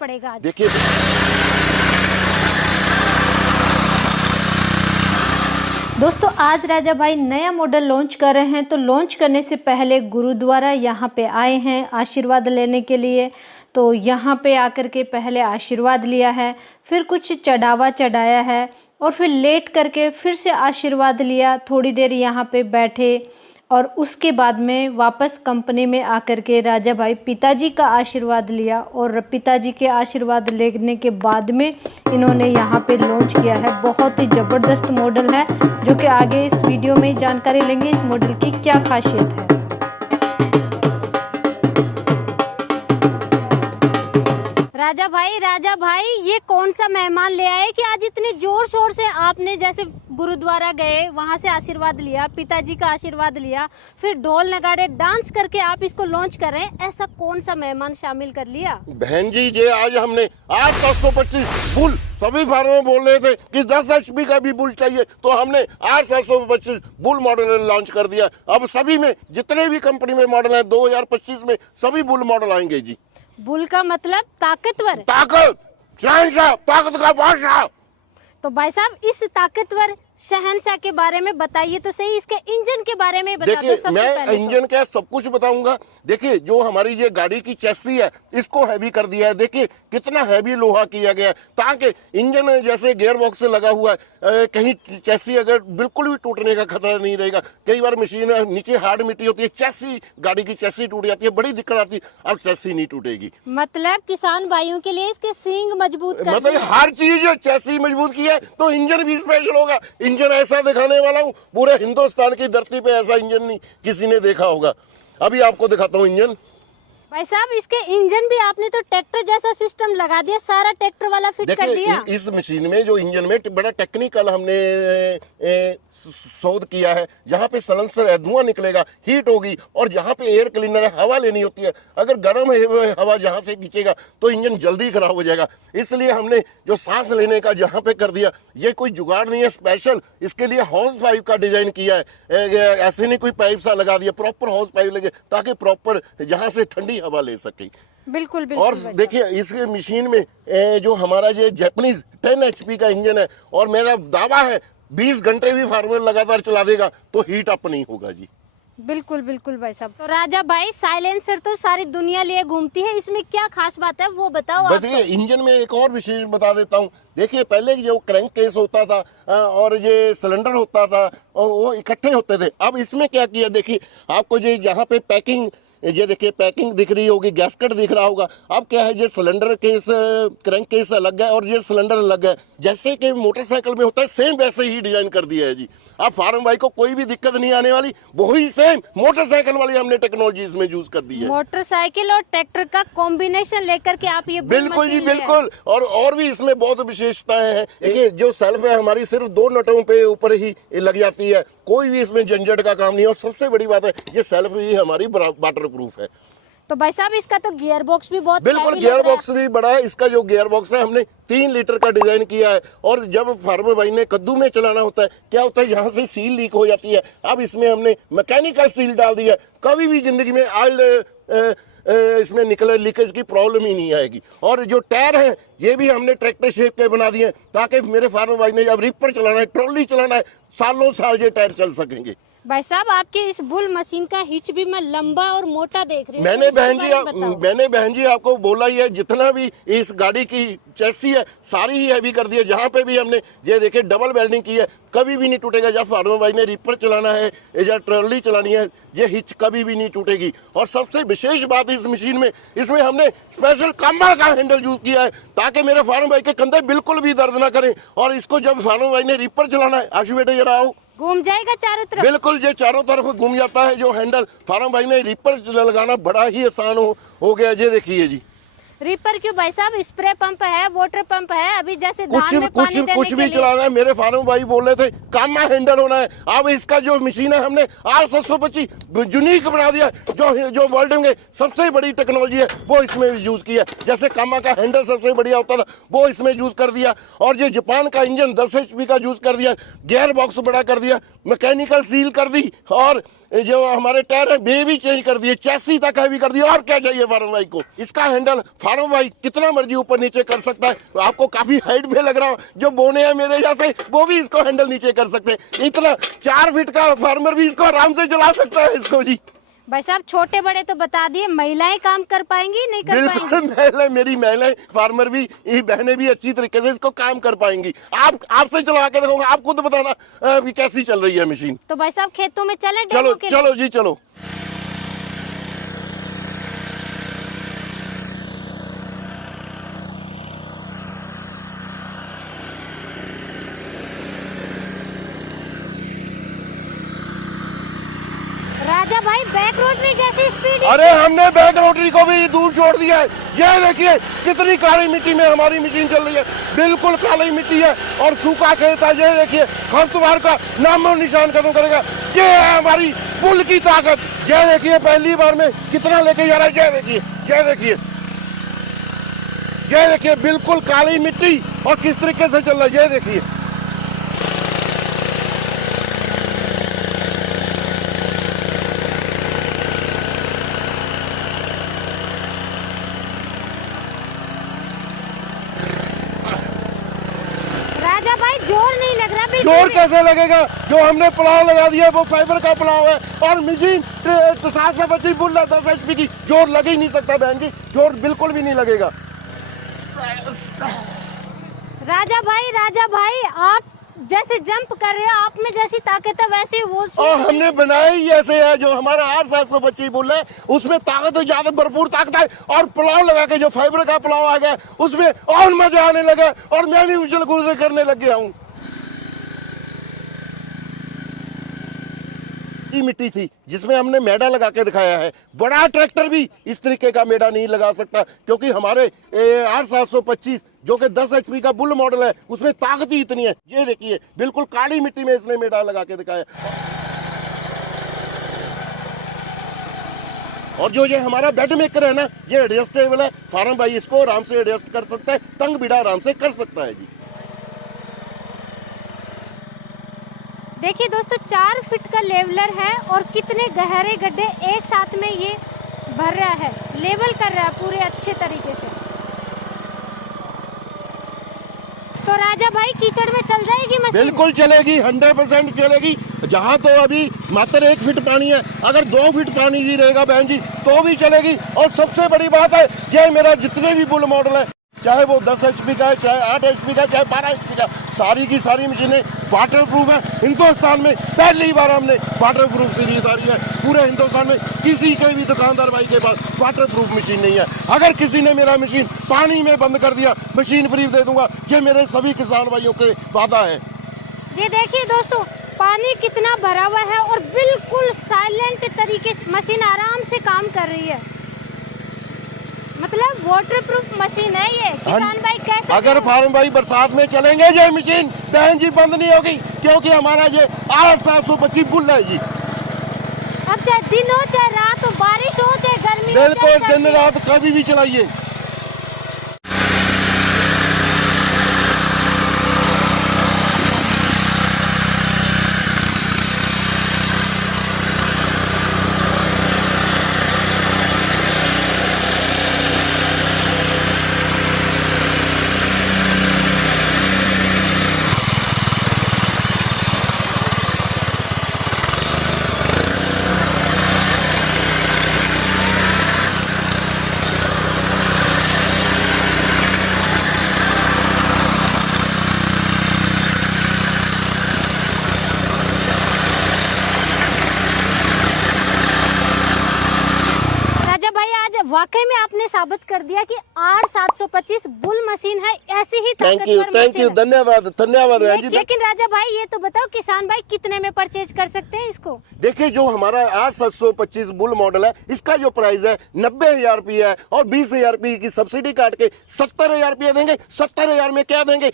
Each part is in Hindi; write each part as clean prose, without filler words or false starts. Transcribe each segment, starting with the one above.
पड़ेगा आज? देखिए दोस्तों, आज राजा भाई नया मॉडल लॉन्च कर रहे हैं। तो लॉन्च करने से पहले गुरुद्वारा यहाँ पे आए हैं आशीर्वाद लेने के लिए। तो यहाँ पे आकर के पहले आशीर्वाद लिया है, फिर कुछ चढ़ावा चढ़ाया है और फिर लेट करके फिर से आशीर्वाद लिया। थोड़ी देर यहाँ पे बैठे और उसके बाद में वापस कंपनी में आकर के राजा भाई पिताजी का आशीर्वाद लिया। और पिताजी के आशीर्वाद लेने के बाद में इन्होंने यहाँ पे लॉन्च किया है। बहुत ही ज़बरदस्त मॉडल है, जो कि आगे इस वीडियो में जानकारी लेंगे इस मॉडल की क्या खासियत है। राजा भाई ये कौन सा मेहमान ले आए कि आज इतने जोर शोर से आपने, जैसे गुरुद्वारा गए वहां से आशीर्वाद लिया, पिताजी का आशीर्वाद लिया, फिर ढोल नगाड़े डांस करके आप इसको लॉन्च कर रहे हैं, ऐसा कौन सा मेहमान शामिल कर लिया? बहन जी, ये आज हमने 8,725 बुल, सभी फार्मर में बोल रहे थे कि 10 HP का भी बुल चाहिए, तो हमने 8,725 बुल मॉडल लॉन्च कर दिया। अब सभी में जितने भी कंपनी में मॉडल है 2025 में सभी बुल मॉडल आएंगे जी। बुल का मतलब ताकतवर, ताकत, शहनशाह, ताकत का बादशाह। तो भाई साहब, इस ताकतवर शहनशाह के बारे में बताइए तो सही, इसके इंजन के बारे में बता दो। देखिए, मैं इंजन का सब कुछ बताऊंगा। देखिए, जो हमारी ये गाड़ी की चेसी है इसको हैवी कर दिया है। देखिए कितना हैवी लोहा किया गया है, ताकि इंजन जैसे गियर बॉक्स से लगा हुआ है, कहीं चेसी अगर बिल्कुल भी टूटने का खतरा नहीं रहेगा। कई बार मशीन नीचे हार्ड मिट्टी होती है, चेसी, गाड़ी की चेसी टूट जाती है, बड़ी दिक्कत आती है। अब चेसी नहीं टूटेगी। मतलब किसान भाइयों के लिए इसके सींग मजबूत कर, मतलब हर चीज चेसी मजबूत की है, तो इंजन भी स्पेशल होगा। इंजन ऐसा दिखाने वाला हूँ, पूरे हिंदुस्तान की धरती पे ऐसा इंजन नहीं किसी ने देखा होगा। अभी आपको दिखाता हूँ इंजन। भाई साहब, इसके इंजन भी आपने तो ट्रैक्टर जैसा सिस्टम लगा दिया, सारा ट्रैक्टर वाला फिट कर दिया। इस मशीन में जो इंजन में बड़ा टेक्निकल हमने शोध किया है। यहाँ पे सलेंसर है, धुआं निकलेगा, हीट होगी, और जहाँ पे एयर क्लीनर है, हवा लेनी होती है। अगर गर्म हवा जहाँ से खींचेगा तो इंजन जल्दी खराब हो जाएगा। इसलिए हमने जो सांस लेने का जहाँ पे कर दिया, ये कोई जुगाड़ नहीं है, स्पेशल इसके लिए हॉर्स पाइप का डिजाइन किया है। ऐसे नहीं कोई पाइप सा लगा दिया, प्रॉपर हॉर्स पाइप लगे ताकि प्रॉपर जहाँ से ठंडी हवा ले सके। बिल्कुल बिल्कुल। और देखिए इस मशीन में जो हमारा ये जापानीज 10 HP का इंजन है, और मेरा दावा है 20 घंटे भी फार्मर लगातार चला देगा तो हीट अप नहीं होगा जी। बिल्कुल बिल्कुल भाई साहब। तो राजा भाई, साइलेंसर तो सारी दुनिया लिए घूमती है, इसमें क्या खास बात है वो बताओ। देखिए इंजन में एक और विशेष बता देता हूँ। देखिए पहले जो क्रैंक केस होता था और ये सिलेंडर होता था, और वो इकट्ठे होते थे। अब इसमें क्या किया, देखिए आपको ये यहाँ पे पैकिंग, ये देखिए पैकिंग दिख रही होगी, गैसकेट दिख रहा होगा। अब क्या है, ये सिलेंडर केस, क्रैंक केस अलग है और ये सिलेंडर अलग है। जैसे कि मोटरसाइकिल में होता है, सेम वैसे ही डिजाइन कर दिया है जी। अब फार्म भाई को कोई भी दिक्कत नहीं आने वाली, वही सेम मोटरसाइकिल वाली हमने टेक्नोलॉजी इसमें यूज कर दी है। मोटरसाइकिल और ट्रैक्टर का कॉम्बिनेशन लेकर के आप ये बिल्कुल जी बिल्कुल। और भी इसमें बहुत विशेषताएं हैं। देखिए जो सेल्फ है हमारी सिर्फ 2 नटों पे ऊपर ही लग जाती है, कोई भी इसमें झंझट का काम नहीं है। और सबसे बड़ी बात है, ये सेल्फ ही हमारी वाटर प्रूफ है। तो भाई साहब, इसका तो गियर बॉक्स भी बहुत बिल्कुल, गियर बॉक्स भी बड़ा है। इसका जो गियर बॉक्स है हमने 3 लीटर का डिजाइन किया है। और जब फार्मर भाई ने कद्दू में चलाना होता है, क्या होता है, यहाँ से सील लीक हो जाती है। अब इसमें हमने मैकेनिकल सील डाल दिया, कभी भी जिंदगी में ऑयल इसमें निकले लीकेज की प्रॉब्लम ही नहीं आएगी। और जो टायर है ये भी हमने ट्रैक्टर शेप के बना दिए, ताकि मेरे फार्मर भाई ने जब रिपर चलाना है, ट्रॉली चलाना है, सालों साल ये टायर चल सकेंगे। भाई साहब, आपके इस बुल मशीन का हिच भी मैं लंबा और मोटा देख रही हूँ। मैंने बहन जी आपको बोला ही है, जितना भी इस गाड़ी की चेसी है सारी ही हैवी कर दी है। जहाँ पे भी हमने ये देखे डबल वेल्डिंग की है, कभी भी नहीं टूटेगा। जब फार्मर भाई ने रिपर चलाना है या ट्रॉली चलानी है, ये हिच कभी भी नहीं टूटेगी। और सबसे विशेष बात इस मशीन में, इसमें हमने स्पेशल कामा का हैंडल यूज किया है, ताकि मेरे फार्मर भाई के कंधे बिल्कुल भी दर्द ना करें। और इसको जब फार्मर भाई ने रिपर चलाना है, आशु बेटे जरा आओ, घूम जाएगा चारों तरफ। बिल्कुल, ये चारों तरफ घूम जाता है। जो हैंडल फार्म भाई ने रिपर लगाना बड़ा ही आसान हो गया। ये देखिए जी, रिपर क्यों भाई साहब, स्प्रे पंप है, वाटर पंप है, अभी जैसे कुछ भी चलाना है। मेरे फार्म भाई बोल रहे थे कामा हैंडल होना है। अब इसका जो मशीन है हमने 825 यूनिक बना दिया। जो वर्ल्ड में सबसे बड़ी टेक्नोलॉजी है वो इसमें यूज किया। जैसे कामा का हैंडल सबसे बढ़िया होता था, वो इसमें यूज कर दिया। और ये जापान का इंजन 10 HP का यूज कर दिया, गियर बॉक्स बड़ा कर दिया। मैकेनिकल सील कर दी और जो हमारे टायर है वे भी चेंज कर दिए, चैसी तक हैवी कर दिया। और क्या चाहिए फार्म भाई को। इसका हैंडल फार्म भाई कितना मर्जी ऊपर नीचे कर सकता है। आपको काफी हाइट पे लग रहा हो, जो बोने हैं मेरे जैसे वो भी इसको हैंडल नीचे कर सकते हैं। इतना 4 फीट का फार्मर भी इसको आराम से चला सकता है इसको जी। भाई साहब छोटे बड़े तो बता दिए, महिलाएं काम कर पाएंगी नहीं कर बिल्कुल पाएंगी? महिलाएं, मेरी महिलाएं फार्मर भी, ये बहनें भी अच्छी तरीके से इसको काम कर पाएंगी। आपसे चलवा के देखूंगा, आप खुद बताना कि कैसी चल रही है मशीन। तो भाई साहब खेतों में चले चलो डेमो के लिए? चलो जी चलो। राजा भाई बैक रोटरी जैसी स्पीड। अरे हमने बैक रोटरी को भी दूर छोड़ दिया है। ये देखिए कितनी काली मिट्टी में हमारी मशीन चल रही है, बिल्कुल काली मिट्टी है और सूखा खेत है। ये देखिए खरपतवार का नामो निशान खत्म करेगा। ये है हमारी पुल की ताकत। ये देखिए पहली बार में कितना लेके जा रहा है। ये देखिए, ये देखिए, ये देखिए बिल्कुल काली मिट्टी और किस तरीके से चल रहा है। ये देखिए राजा भाई जोर नहीं लग रहा। जोर कैसे लगेगा, जो हमने पुलाव लगा दिया वो फाइबर का पुलाव है और मशीन 725 बुल 10 HP की। जोर लग ही नहीं सकता बहन जी, जोर बिल्कुल भी नहीं लगेगा। राजा भाई आप जैसे जंप कर रहे हो, आप में जैसी ताकत है वैसे वो और हमने बनाया ही ऐसे है। जो हमारा 8-725 बुल है उसमें ताकत तो ज्यादा भरपूर ताकत है और पुलाव लगा के जो फाइबर का पुलाव आ गया उसमें और मजा आने लगा और मैं भी उछल कूद करने लग गया हूँ। मिट्टी थी जिसमें हमने मेड़ा लगा के दिखाया है। बड़ा ट्रैक्टर भी इस तरीके का मेड़ा नहीं लगा सकता, क्योंकि हमारे 8725 जो कि 10 HP का बुल मॉडल है उसमें ताकत ही इतनी है। ये देखिए बिल्कुल काली मिट्टी में इसने मेड़ा लगा के दिखाया। और जो ये हमारा बेड मेकर है ना, ये एडजस्टेबल है। फार्म भाई इसको आराम से एडजस्ट कर सकता है, तंग बिड़ा आराम से कर सकता है जी। देखिए दोस्तों 4 फीट का लेवलर है और कितने गहरे गड्ढे एक साथ में ये भर रहा है, लेवल कर रहा है पूरे अच्छे तरीके से। तो राजा भाई कीचड़ में चल जाएगी मशीन? बिल्कुल चलेगी, 100% चलेगी। जहाँ तो अभी मात्र 1 फीट पानी है, अगर 2 फीट पानी भी रहेगा बहन जी तो भी चलेगी। और सबसे बड़ी बात है, ये मेरा जितने भी बुल मॉडल है, चाहे वो 10 HP का है, चाहे 8 HP का, चाहे 12 HP का, सारी की सारी मशीनें वाटर प्रूफ है। हिंदुस्तान में पहली बार हमने वाटर प्रूफ सीरीज आ रही है। पूरे हिंदुस्तान में किसी के भी दुकानदार भाई के पास वाटर प्रूफ मशीन नहीं है। अगर किसी ने मेरा मशीन पानी में बंद कर दिया, मशीन फ्री दे दूंगा। ये मेरे सभी किसान भाइयों के वादा है। ये देखिए दोस्तों पानी कितना भरा हुआ है और बिल्कुल साइलेंट तरीके से मशीन आराम से काम कर रही है। मतलब वाटरप्रूफ मशीन है ये। किसान भाई कैसे, अगर फार्म भाई बरसात में चलेंगे ये मशीन बहन जी बंद नहीं होगी, क्योंकि हमारा ये 8725 बुल है जी। अब चाहे दिन हो चाहे रात हो, बारिश हो चाहे गर्मी हो, बिल्कुल चाहे दिन रात कभी भी चलाइए। वाकई में आपने साबित कर दिया कि R725 बुल मशीन है, ऐसी ही थैंक यू मशीन है। धन्यवाद धन्यवाद बहन जी। लेकिन राजा भाई ये तो बताओ किसान भाई कितने में परचेज कर सकते हैं इसको? देखिए जो हमारा 8725 बुल मॉडल है, इसका जो प्राइस है 90,000 रुपये है और 20,000 रुपये की सब्सिडी काट के 70,000 रुपये देंगे। 70,000 में क्या देंगे?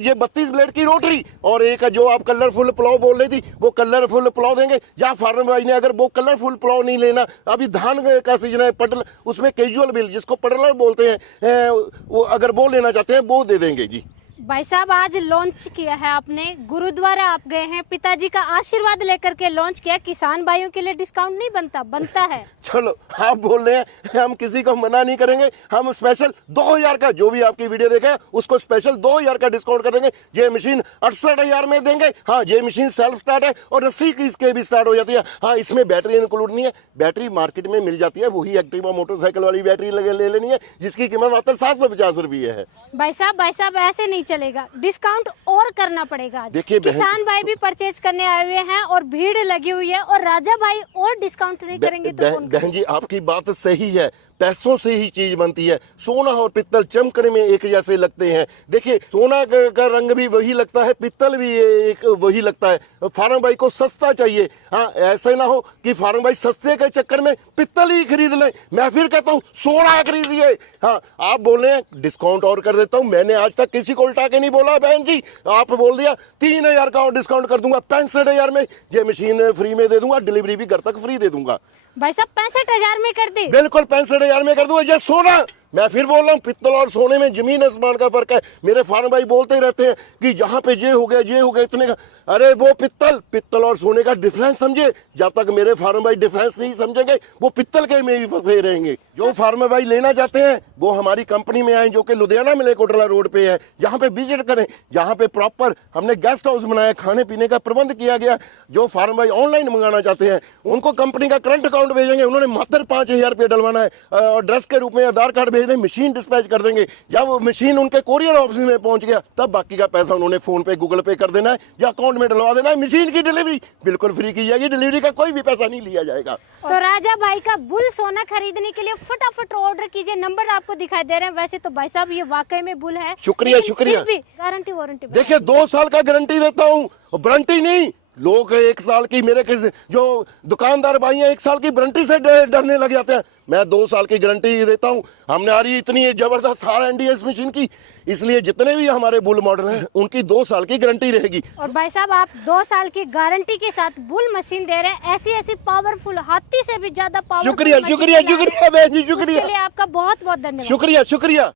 ये 32 ब्लेड की रोटरी और एक जो आप कलरफुल प्लाव बोल रही थी वो कलरफुल प्लाव देंगे। या फार्म भाई ने अगर वो कलरफुल प्लाव नहीं लेना, अभी धान का सीजन है, पटल उसमें कैजुअल बिल जिसको पटलर बोलते हैं, वो अगर वो लेना चाहते हैं वो दे देंगे जी। भाई साहब आज लॉन्च किया है आपने, गुरुद्वारा आप गए हैं, पिताजी का आशीर्वाद लेकर के लॉन्च किया। किसान भाइयों के लिए डिस्काउंट नहीं बनता है। चलो आप बोल रहे हैं, हम किसी को मना नहीं करेंगे। हम स्पेशल 2000 का, जो भी आपकी वीडियो देखे उसको स्पेशल 2000 का डिस्काउंट कर देंगे। ये मशीन 68,000 में देंगे। हाँ, ये मशीन सेल्फ स्टार्ट है और 80 की इसके भी स्टार्ट हो जाती है। हाँ, इसमें बैटरी इंक्लूड नहीं है। बैटरी मार्केट में मिल जाती है, वही एक्टिवा मोटरसाइकिल वाली बैटरी ले लेनी है, जिसकी कीमत मात्र 750 रुपये है। भाई साहब ऐसे नहीं चलेगा, डिस्काउंट और करना पड़ेगा। देखिए किसान भाई भी परचेज करने आए हुए हैं और भीड़ लगी हुई है, और राजा भाई और डिस्काउंट नहीं करेंगे तो कौन बहन जी, आपकी बात सही है, पैसों से ही चीज बनती है। सोना और पित्तल चमकने में एक जैसे लगते हैं। देखिए, सोना का रंग भी वही लगता है, पित्तल भी एक वही लगता है। फार्म भाई को सस्ता चाहिए। हाँ, ऐसे ना हो कि फार्म भाई सस्ते के चक्कर में पित्तल ही खरीद लें। मैं फिर कहता हूँ सोना खरीदिए। हाँ, आप बोल रहे हैं डिस्काउंट और कर देता हूँ। मैंने आज तक किसी को उल्टा के नहीं बोला बहन जी। आप बोल दिया 3000 का और डिस्काउंट कर दूंगा, 65,000 में ये मशीन फ्री में दे दूंगा, डिलीवरी भी घर तक फ्री दे दूंगा। भाई साहब 65,000 में कर दी? बिल्कुल 65,000 में कर दूंगा। ये सोना, मैं फिर बोल रहा हूँ, पित्तल और सोने में जमीन आसमान का फर्क है। मेरे फार्म भाई बोलते ही रहते हैं कि जहाँ पे ये हो गया इतने का। अरे वो पित्तल और सोने का डिफरेंस समझे। जब तक मेरे फार्म भाई डिफरेंस नहीं समझेंगे, वो पित्तल के में ही फंसे रहेंगे। जो फार्म भाई लेना चाहते हैं वो हमारी कंपनी में आए, जो कि लुधियाना में कोटला रोड पे है। यहाँ पे विजिट करें, यहाँ पे प्रॉपर हमने गेस्ट हाउस बनाया, खाने पीने का प्रबंध किया गया। जो फार्म भाई ऑनलाइन मंगाना चाहते हैं उनको कंपनी का करंट अकाउंट भेजेंगे, उन्होंने मात्र 5,000 रुपये डलवाना है और ड्रेस के रूप में आधार कार्ड भेज दें, मशीन डिस्पैच कर देंगे। जब वो मशीन उनके कोरियर ऑफिस में पहुंच गया, तब बाकी का पैसा उन्होंने फोन पे गूगल पे कर देना है या अकाउंट में डलवा देना है। मशीन की डिलीवरी बिल्कुल फ्री की जाएगी, डिलीवरी का कोई भी पैसा नहीं लिया जाएगा। तो राजा भाई का बुल सोना खरीदने के लिए फटाफट ऑर्डर कीजिए, नंबर आपको दिखाई दे रहे हैं। वैसे तो भाई साहब ये वाकई में बुल है। शुक्रिया। गारंटी वारंटी देखिए 2 साल का गारंटी देता हूँ, वारंटी नहीं। लोग 1 साल की, मेरे जो दुकानदार भाई हैं 1 साल की वारंटी से डरने लग जाते हैं। मैं 2 साल की गारंटी देता हूँ। हमने आ रही इतनी जबरदस्त RNDS मशीन की, इसलिए जितने भी हमारे बुल मॉडल हैं उनकी 2 साल की गारंटी रहेगी। और भाई साहब आप 2 साल की गारंटी के साथ बुल मशीन दे रहे हैं, ऐसी पावरफुल, हाथी से भी ज्यादा पावरफुल। शुक्रिया बहन जी, शुक्रिया। आपका बहुत बहुत धन्यवाद। शुक्रिया।